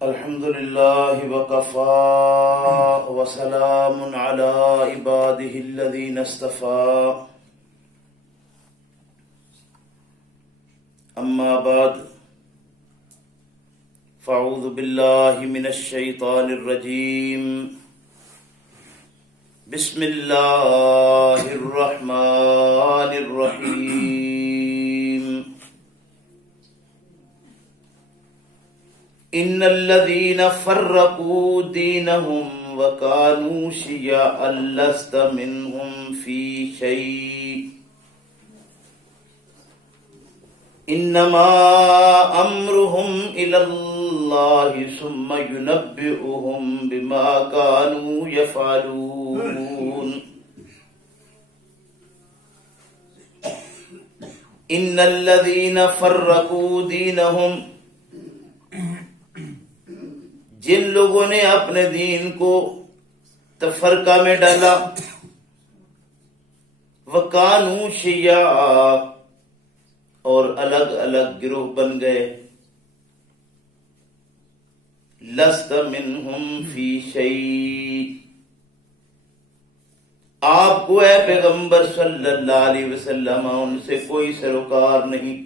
الحمد لله وكفى وسلام على عباده الذين اصطفى أما بعد فأعوذ بالله من الشيطان الرجيم بسم الله الرحمن الرحيم إن الذين فرقوا دينهم وكانوا شيعا لست منهم في شيء إنما أمرهم إلى الله ثم ينبئهم بما كانوا يفعلون إن الذين فرقوا دينهم جن لوگوں نے اپنے دین کو تفرقہ میں ڈالا وَكَانُوا شِيَعًا اور الگ الگ گروہ بن گئے لَسْتَ مِنْهُمْ فِي شَيْءٍ آپ کو اے پیغمبر صلی اللہ علیہ وسلم ان سے کوئی سروکار نہیں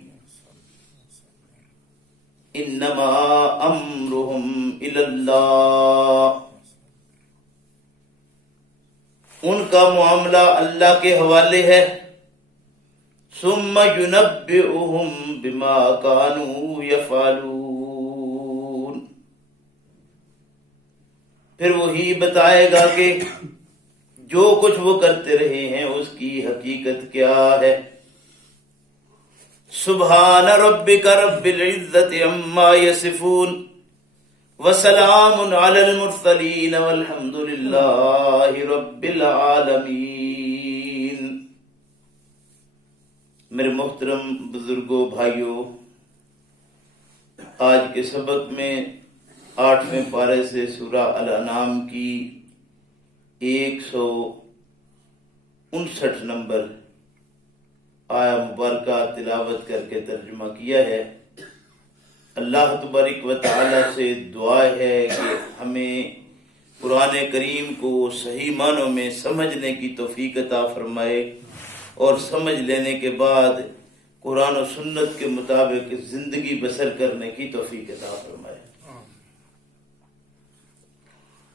انما امرهم الى اللہ ان کا معاملہ اللہ کے حوالے ہے ثم ينبئهم بما كانوا يفعلون پھر وہی بتائے گا کہ جو کچھ وہ کرتے رہے ہیں اس کی حقیقت کیا ہے سبحان ربک رب العزت عما یصفون وسلام علی المرسلین والحمد للہ رب العالمین۔ میرے محترم بزرگوں بھائیوں، آج کے سبق میں 8ویں پارے سے سورہ الانعام کی 159 نمبر آیا مبارکہ تلاوت کر کے ترجمہ کیا ہے۔ اللہ تبارک و تعالی سے دعا ہے کہ ہمیں قرآن کریم کو صحیح معنوں میں سمجھنے کی توفیق عطا فرمائے اور سمجھ لینے کے بعد قرآن و سنت کے مطابق زندگی بسر کرنے کی توفیق عطا فرمائے۔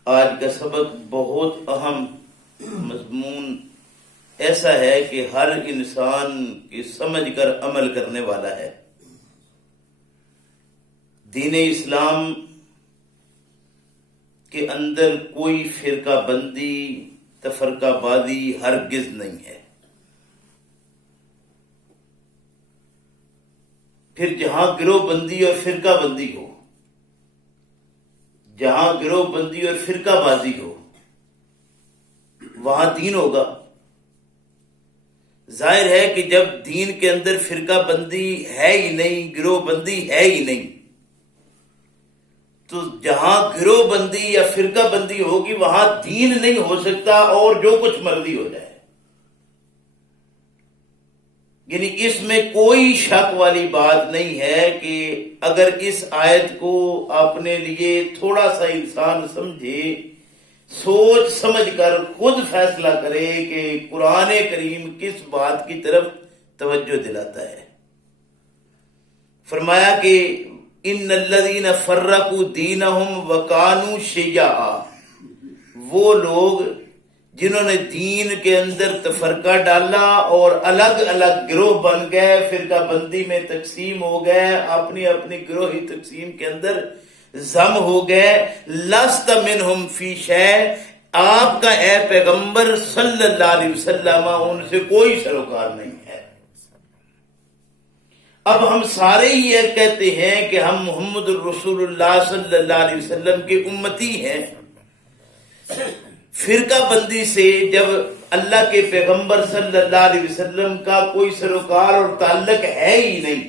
آج کا سبق بہت اہم مضمون ایسا ہے کہ ہر انسان کی سمجھ کر عمل کرنے والا ہے۔ دین اسلام کے اندر کوئی فرقہ بندی تفرقہ بازی ہرگز نہیں ہے۔ پھر جہاں گروہ بندی اور فرقہ بندی ہو، جہاں گروہ بندی اور فرقہ بازی ہو، وہاں دین ہوگا۔ ظاہر ہے کہ جب دین کے اندر فرقہ بندی ہے ہی نہیں، گروہ بندی ہے ہی نہیں، تو جہاں گروہ بندی یا فرقہ بندی ہوگی وہاں دین نہیں ہو سکتا اور جو کچھ مرضی ہو جائے۔ یعنی اس میں کوئی شک والی بات نہیں ہے کہ اگر اس آیت کو اپنے لیے تھوڑا سا انسان سمجھے، سوچ سمجھ کر خود فیصلہ کرے کہ قرآن کریم کس بات کی طرف توجہ دلاتا ہے۔ فرمایا کہ ان الذین فرقوا دینہم وکانوا شیعا، وہ لوگ جنہوں نے دین کے اندر تفرقہ ڈالا اور الگ الگ گروہ بن گئے، فرقہ بندی میں تقسیم ہو گئے، اپنی اپنی گروہی تقسیم کے اندر ضم ہو گئے، لست منہم فی شیء، آپ کا اے پیغمبر صلی اللہ علیہ وسلم ان سے کوئی سروکار نہیں ہے۔ اب ہم سارے ہی یہ کہتے ہیں کہ ہم محمد الرسول اللہ صلی اللہ علیہ وسلم کے امتی ہیں۔ فرقہ بندی سے جب اللہ کے پیغمبر صلی اللہ علیہ وسلم کا کوئی سروکار اور تعلق ہے ہی نہیں،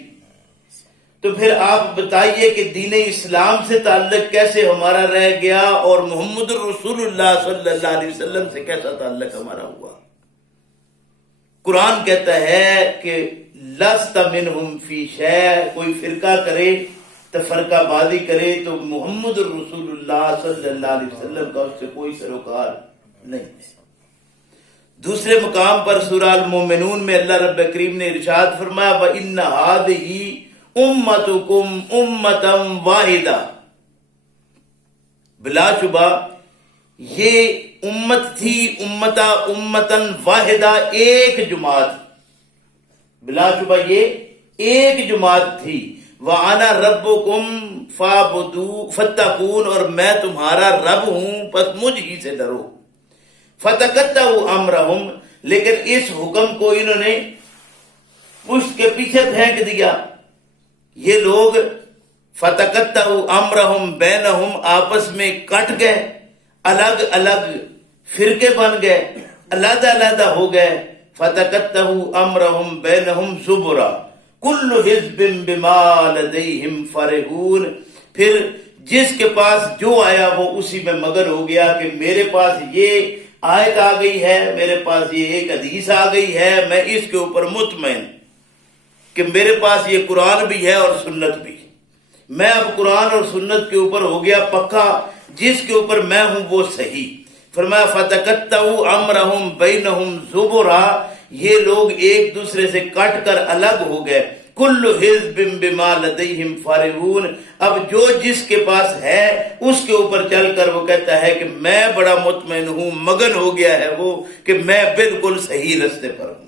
تو پھر آپ بتائیے کہ دین اسلام سے تعلق کیسے ہمارا رہ گیا اور محمد الرسول اللہ صلی اللہ علیہ وسلم سے کیسا تعلق ہمارا ہوا؟ قرآن کہتا ہے کہ لست منہم فی شیء، کوئی فرقہ کرے تفرقہ بازی کرے تو محمد رسول اللہ صلی اللہ علیہ وسلم کا اس سے کوئی سروکار نہیں ہے۔ دوسرے مقام پر سورہ المومنون میں اللہ رب کریم نے ارشاد فرمایا وَإِنَّ هَٰذِهِ أُمَّتُكُمْ أُمَّةً وَاحِدَةً، بلا شبہ یہ امت تھی، امتاً واحدہ، ایک جماعت، بلا شبہ یہ ایک جماعت تھی۔ وَأَنَا رَبُّكُمْ فَاتَّقُونِ، اور میں تمہارا رب ہوں پس مجھ ہی سے ڈرو۔ فَتَقَطَّعُوا أَمْرَهُمْ، لیکن اس حکم کو انہوں نے پشت کے پیچھے پھینک دیا۔ یہ لوگ فَتَقَطَّعُوا أَمْرَهُمْ بَيْنَهُمْ، آپس میں کٹ گئے، الگ الگ فرقے بن گئے، علیحدہ علیحدہ ہو گئے۔ فَتَقَطَّعُوا أَمْرَهُمْ بَيْنَهُمْ زُبُرًا كُلُّ حِزْبٍ بِمَا لَدَيْهِمْ فَرِحُونَ، پھر جس کے پاس جو آیا وہ اسی میں مگن ہو گیا کہ میرے پاس یہ آیت آ گئی ہے، میرے پاس یہ ایک حدیث آ گئی ہے، میں اس کے اوپر مطمئن کہ میرے پاس یہ قرآن بھی ہے اور سنت بھی، میں اب قرآن اور سنت کے اوپر ہو گیا پکا، جس کے اوپر میں ہوں وہ صحیح۔ فرمایا فَتَقَطَّعُوا أَمْرَهُمْ بَيْنَهُمْ زُبُرًا، یہ لوگ ایک دوسرے سے کٹ کر الگ ہو گئے۔ كُلُّ حِزْبٍ بِمَا لَدَيْهِمْ فَرِحُونَ، اب جو جس کے پاس ہے اس کے اوپر چل کر وہ کہتا ہے کہ میں بڑا مطمئن ہوں، مگن ہو گیا ہے وہ کہ میں بالکل صحیح رستے پر ہوں۔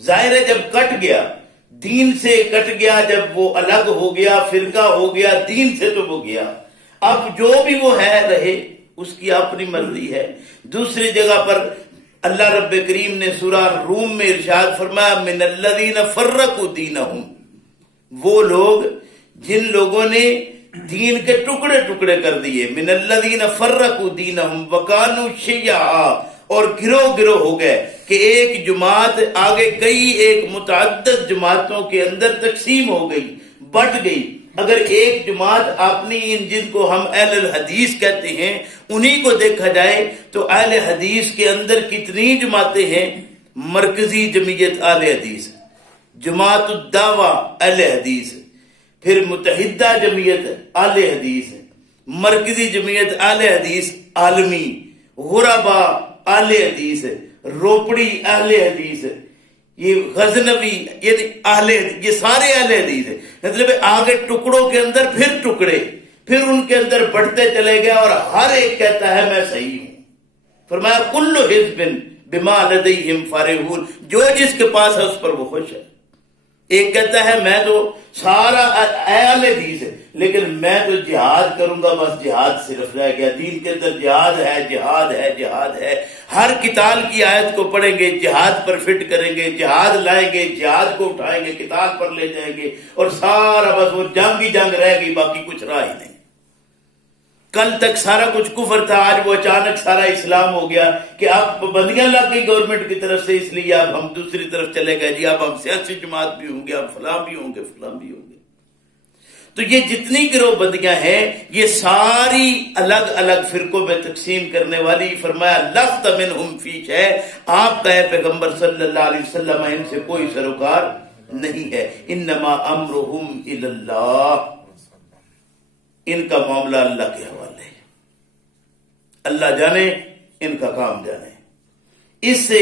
ظاہر ہے جب کٹ گیا، دین سے کٹ گیا، جب وہ الگ ہو گیا، فرقہ ہو گیا، دین سے تو وہ گیا، اب جو بھی وہ ہے رہے، اس کی اپنی مرضی ہے۔ دوسری جگہ پر اللہ رب کریم نے سورہ روم میں ارشاد فرمایا من الذین فرقوا دینہم، وہ لوگ جن لوگوں نے دین کے ٹکڑے ٹکڑے کر دیے، من الذین فرقوا دینہم وکانوا شیعا، اور گروہ گروہ ہو گئے کہ ایک جماعت آگے کئی ایک متعدد جماعتوں کے اندر تقسیم ہو گئی، بٹ گئی۔ اگر ایک جماعت اپنی ان جن کو ہم اہل الحدیث کہتے ہیں انہی کو دیکھا جائے تو اہل حدیث کے اندر کتنی جماعتیں ہیں؟ مرکزی جمعیت اہل حدیث، جماعت الدعوہ اہل حدیث، پھر متحدہ جمعیت اہل حدیث، مرکزی جمعیت اہل حدیث عالمی، غربا اہل حدیث، روپڑی اہل حدیث، یہ غزنوی، یعنی اہل، یہ سارے اہل حدیث ہیں۔ مطلب آگے ٹکڑوں کے اندر پھر ٹکڑے، پھر ان کے اندر بڑھتے چلے گئے اور ہر ایک کہتا ہے میں صحیح ہوں۔ فرمایا کل حزب بما لدیہم فرحون، جو جس کے پاس ہے اس پر وہ خوش ہے۔ ایک کہتا ہے میں تو سارا اہل حدیث ہے لیکن میں تو جہاد کروں گا، بس جہاد صرف رہ گیا، دین کے اندر جہاد ہے، جہاد ہے، جہاد ہے، ہر قتال کی آیت کو پڑھیں گے، جہاد پر فٹ کریں گے، جہاد لائیں گے، جہاد کو اٹھائیں گے، قتال پر لے جائیں گے، اور سارا بس وہ جنگ ہی جنگ رہ گئی، باقی کچھ رہا ہی نہیں۔ کل تک سارا کچھ کفر تھا، آج وہ اچانک سارا اسلام ہو گیا کہ اب پابندیاں لگ گئی گورنمنٹ کی طرف سے، اس لیے اب ہم دوسری طرف چلے گئے، جی اب ہم سیاسی جماعت بھی ہوں گے، اب فلاں بھی ہوں گے، فلاں بھی ہوں گے۔ تو یہ جتنی گروہ بندیاں ہیں یہ ساری الگ الگ فرقوں میں تقسیم کرنے والی۔ فرمایا لست منہم فی شیء، آپ کہے پیغمبر صلی اللہ علیہ وسلم ان سے کوئی سروکار نہیں ہے۔ انما امرہم الی اللہ، ان کا معاملہ اللہ کے حوالے ہے، اللہ جانے ان کا کام جانے۔ اس سے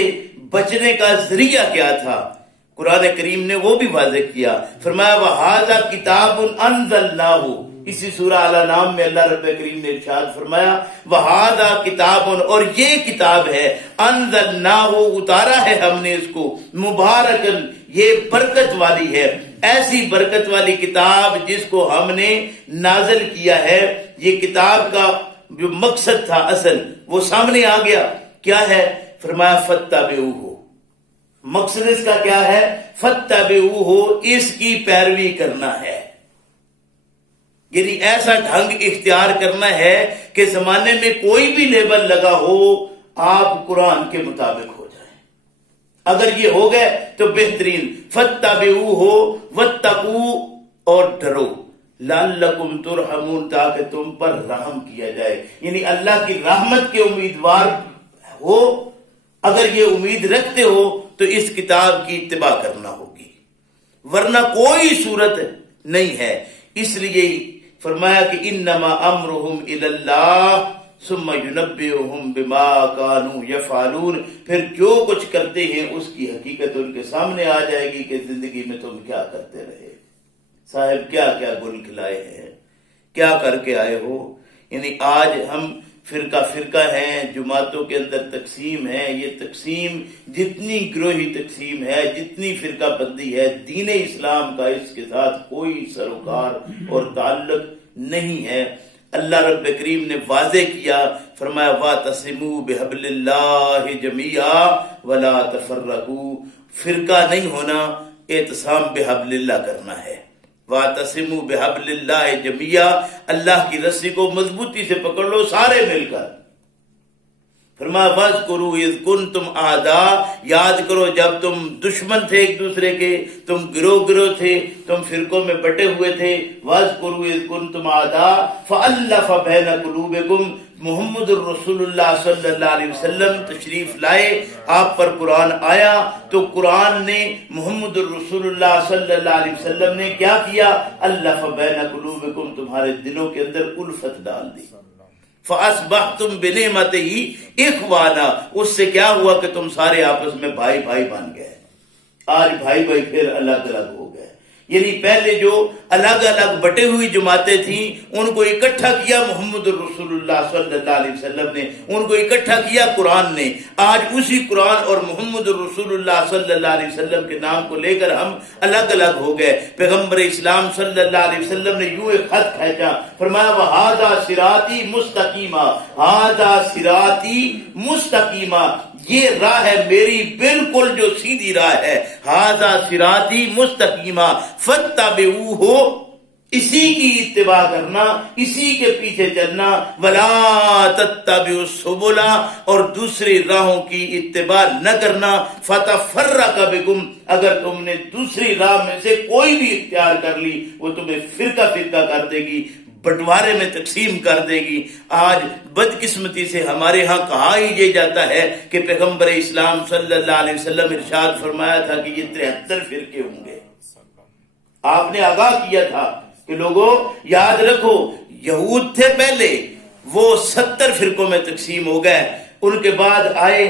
بچنے کا ذریعہ کیا تھا قرآن کریم نے وہ بھی واضح کیا۔ فرمایا وَهَذَا كِتَابٌ أَنزَلْنَاهُ، اسی سورہ اعلیٰ نام میں اللہ رب کریم نے ارشاد فرمایا وَهَذَا كِتَابٌ، اور یہ کتاب ہے، أَنزَلْنَاهُ، اتارا ہے ہم نے اس کو، مبارکن، یہ برکت والی ہے، ایسی برکت والی کتاب جس کو ہم نے نازل کیا ہے۔ یہ کتاب کا جو مقصد تھا اصل وہ سامنے آ گیا، کیا ہے؟ فرمایا فَاتَّبِعُوهُ، مقصد اس کا کیا ہے؟ فَاتَّبِعُوهُ، اس کی پیروی کرنا ہے، یعنی ایسا ڈھنگ اختیار کرنا ہے کہ زمانے میں کوئی بھی لیبل لگا ہو آپ قرآن کے مطابق ہو جائیں۔ اگر یہ ہو گئے تو بہترین۔ فَاتَّبِعُوهُ وَاتَّقُوا، اور ڈرو، لَعَلَّكُمْ تُرْحَمُونَ، تاکہ تم پر رحم کیا جائے، یعنی اللہ کی رحمت کے امیدوار ہو، اگر یہ امید رکھتے ہو تو اس کتاب کی اتباع کرنا ہوگی، ورنہ کوئی صورت نہیں ہے اس لیے فرمایا کہ انما امرهم الی اللہ ثم ينبئهم بما كانوا يفعلون، پھر جو کچھ کرتے ہیں اس کی حقیقت ان کے سامنے آ جائے گی کہ زندگی میں تم کیا کرتے رہے، صاحب کیا کیا گل کھلائے ہیں، کیا کر کے آئے ہو۔ یعنی آج ہم فرقہ فرقہ ہیں، جماعتوں کے اندر تقسیم ہے، یہ تقسیم جتنی گروہی تقسیم ہے، جتنی فرقہ بندی ہے، دین اسلام کا اس کے ساتھ کوئی سروکار اور تعلق نہیں ہے۔ اللہ رب کریم نے واضح کیا، فرمایا وَاعْتَصِمُوا بِحَبْلِ اللَّهِ جَمِيعًا وَلَا تَفَرَّقُوا، فرقہ نہیں ہونا، اعتصام بحبل اللہ کرنا ہے۔ وَاعْتَصِمُوا بِحَبْلِ اللَّهِ جَمِيعًا، اللہ کی رسی کو مضبوطی سے پکڑ لو سارے مل کر۔ فرمایا وَاذْكُرُوا إِذْ كُنْتُمْ أَعْدَاءَ، یاد کرو جب تم دشمن تھے ایک دوسرے کے، تم گروہ گروہ تھے، تم فرقوں میں بٹے ہوئے تھے۔ وَاذْكُرُوا إِذْ كُنْتُمْ أَعْدَاءَ فَأَلَّفَ بَيْنَ قُلُوبِكُمْ، محمد الرسول اللہ صلی اللہ علیہ وسلم تشریف لائے، آپ پر قرآن آیا تو قرآن نے، محمد الرسول اللہ صلی اللہ علیہ وسلم نے کیا کیا؟ الف بین قلوبکم، تمہارے دلوں کے اندر الفت ڈال دی۔ فاصبحتم بنعمتہ اخوانا، اس سے کیا ہوا کہ تم سارے آپس میں بھائی بھائی بن گئے۔ آج بھائی بھائی پھر الگ الگ ہو گئے، یعنی پہلے جو الگ الگ بٹے ہوئی جماعتیں تھیں ان کو اکٹھا کیا محمد الرسول اللہ صلی اللہ علیہ وسلم نے، ان کو اکٹھا کیا قرآن نے۔ آج اسی قرآن اور محمد الرسول اللہ صلی اللہ علیہ وسلم کے نام کو لے کر ہم الگ الگ ہو گئے۔ پیغمبر اسلام صلی اللہ علیہ وسلم نے یوں ایک خط کھینچا، فرمایا وَهَذَا صِرَاطِي مُسْتَقِيمًا، هَذَا صِرَاطِي مُسْتَقِيمًا، یہ راہ ہے میری بالکل جو سیدھی راہ ہے۔ ہذا صراطی مستقیما فاتبعوہ، اسی کی اتباع کرنا، اسی کے پیچھے چلنا۔ ولا تتبعوا السبل، اور دوسری راہوں کی اتباع نہ کرنا۔ فتفرق بکم، اگر تم نے دوسری راہ میں سے کوئی بھی اختیار کر لی وہ تمہیں فرقہ فرقہ کر دے گی، بٹوارے میں تقسیم کر دے گی۔ آج بدقسمتی سے ہمارے ہاں کہا ہی یہ جاتا ہے کہ پیغمبر اسلام صلی اللہ علیہ وسلم ارشاد فرمایا تھا کہ یہ 73 فرقے ہوں گے۔ آپ نے آگاہ کیا تھا کہ لوگوں یاد رکھو، یہود تھے پہلے، وہ 70 فرقوں میں تقسیم ہو گئے، ان کے بعد آئے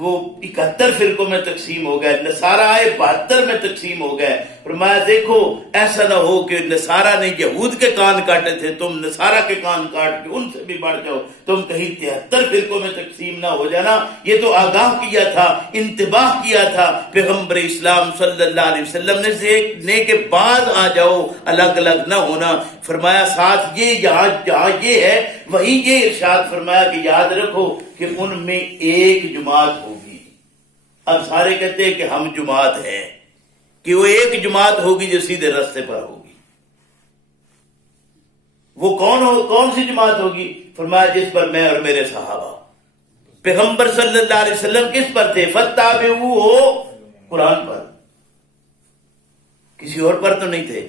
وہ 71 فرقوں میں تقسیم ہو گئے، نصارہ آئے 72 میں تقسیم ہو گئے۔ فرمایا دیکھو ایسا نہ ہو کہ نصارہ نے یہود کے کان کاٹے تھے، تم نصارہ کے کان کاٹ کے ان سے بھی بڑھ جاؤ، تم کہیں 73 فرقوں میں تقسیم نہ ہو جانا۔ یہ تو آگاہ کیا تھا، انتباہ کیا تھا پیغمبر اسلام صلی اللہ علیہ وسلم نے کہ بعض آ جاؤ، الگ الگ نہ ہونا۔ فرمایا ساتھ یہ جہاں یہ ہے وہی یہ ارشاد فرمایا کہ یاد رکھو کہ ان میں ایک جماعت ہوگی۔ اب سارے کہتے ہیں کہ ہم جماعت ہیں، کہ وہ ایک جماعت ہوگی جو سیدھے راستے پر ہوگی۔ وہ کون سی جماعت ہوگی؟ فرمایا جس پر میں اور میرے صحابہ۔ پیغمبر صلی اللہ علیہ وسلم کس پر تھے؟ فاتبعوہ، قرآن پر، کسی اور پر تو نہیں تھے۔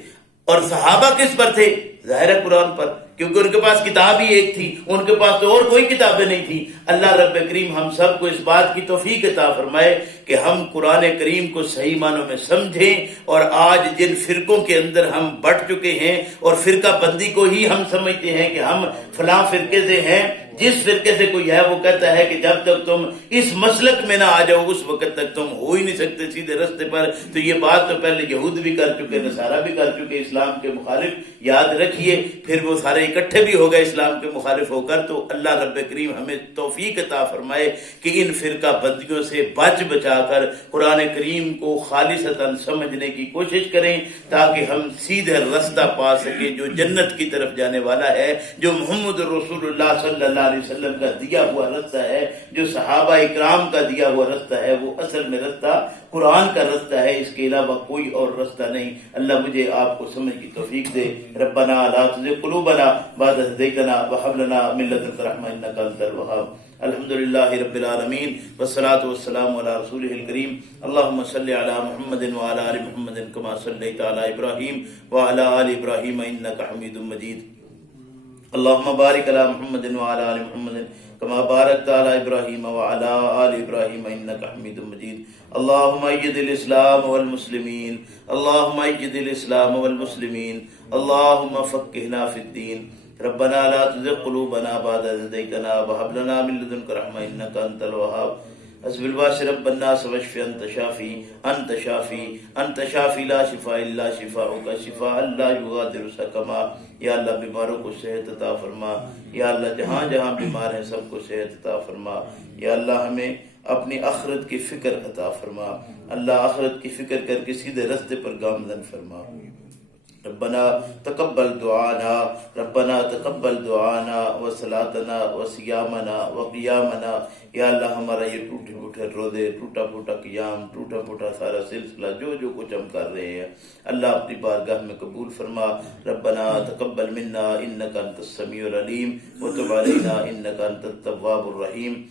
اور صحابہ کس پر تھے؟ ظاہر ہے قرآن پر، کیونکہ ان کے پاس کتاب ہی ایک تھی، ان کے پاس تو اور کوئی کتابیں نہیں تھی۔ اللہ رب کریم ہم سب کو اس بات کی توفیق عطا فرمائے کہ ہم قرآن کریم کو صحیح معنوں میں سمجھیں، اور آج جن فرقوں کے اندر ہم بٹ چکے ہیں اور فرقہ بندی کو ہی ہم سمجھتے ہیں کہ ہم فلاں فرقے سے ہیں، جس فرقے سے کوئی ہے وہ کہتا ہے کہ جب تک تم اس مسلک میں نہ آ جاؤ اس وقت تک تم ہو ہی نہیں سکتے سیدھے راستے پر۔ تو یہ بات تو پہلے یہود بھی کر چکے، نصارہ بھی کر چکے، اسلام کے مخالف، یاد رکھیے۔ پھر وہ سارے اکٹھے بھی ہو گئے اسلام کے مخالف ہو کر۔ تو اللہ رب کریم ہمیں توفیق عطا فرمائے کہ ان فرقہ بندیوں سے بچا کر قرآن کریم کو خالصتاً سمجھنے کی کوشش کریں، تاکہ ہم سیدھے راستہ پا سکیں جو جنت کی طرف جانے والا ہے، جو محمد رسول اللہ صلی اللہ علیہ وسلم کا دیا ہوا راستہ ہے، جو صحابہ اکرام کا دیا ہوا راستہ ہے۔ وہ اصل میں راستہ قرآن کا راستہ ہے، اس کے علاوہ کوئی اور راستہ نہیں۔ اللہ مجھے آپ کو سمجھ کی توفیق دے۔ ربنا لا تزغ قلوبنا بعد إذ هديتنا وهب لنا من لدنك رحمة إنك أنت الوهاب۔ الحمد لله رب العالمين والصلاة والسلام على رسوله الكريم۔ اللهم صل على محمد وعلى آل محمد كما صليت على إبراهيم وعلى آل إبراهيم إنك حميد مجيد۔ اللهم بارك على محمد وعلى آل محمد كما باركت على إبراهيم وعلى آل إبراهيم إنك حميد مجيد. اللهم أيد الإسلام والمسلمين، اللهم أيد الإسلام والمسلمين، اللهم فقهنا في الدين. ربنا لا تزغ قلوبنا بعد إذ هديتنا وهب لنا من لدنك رحمة إنك أنت الوهاب. حسب الباس رب الناس واشف انت شافی انت شافی انت شافی لا شفاء الا شفاءک شفاء لا یغادر سقما. یا اللہ بیماروں کو صحت عطا فرما، یا اللہ جہاں جہاں بیمار ہیں سب کو صحت عطا فرما. یا اللہ ہمیں اپنی آخرت کی فکر عطا فرما، اللہ آخرت کی فکر کر کے سیدھے رستے پر گامزن فرما. ربنا تقبل دعانا، ربنا تقبل دعانا وصلاتنا وصيامنا وقيامنا. یا اللہ ہمارا یہ ٹوٹے پھوٹے روزے، ٹوٹا پھوٹا قیام، ٹوٹا پھوٹا سارا سلسلہ جو کچھ ہم کر رہے ہیں اللہ اپنی بارگاہ میں قبول فرما. ربنا تقبل منا انك انت السميع العليم وتب علينا انك انت التواب الرحيم.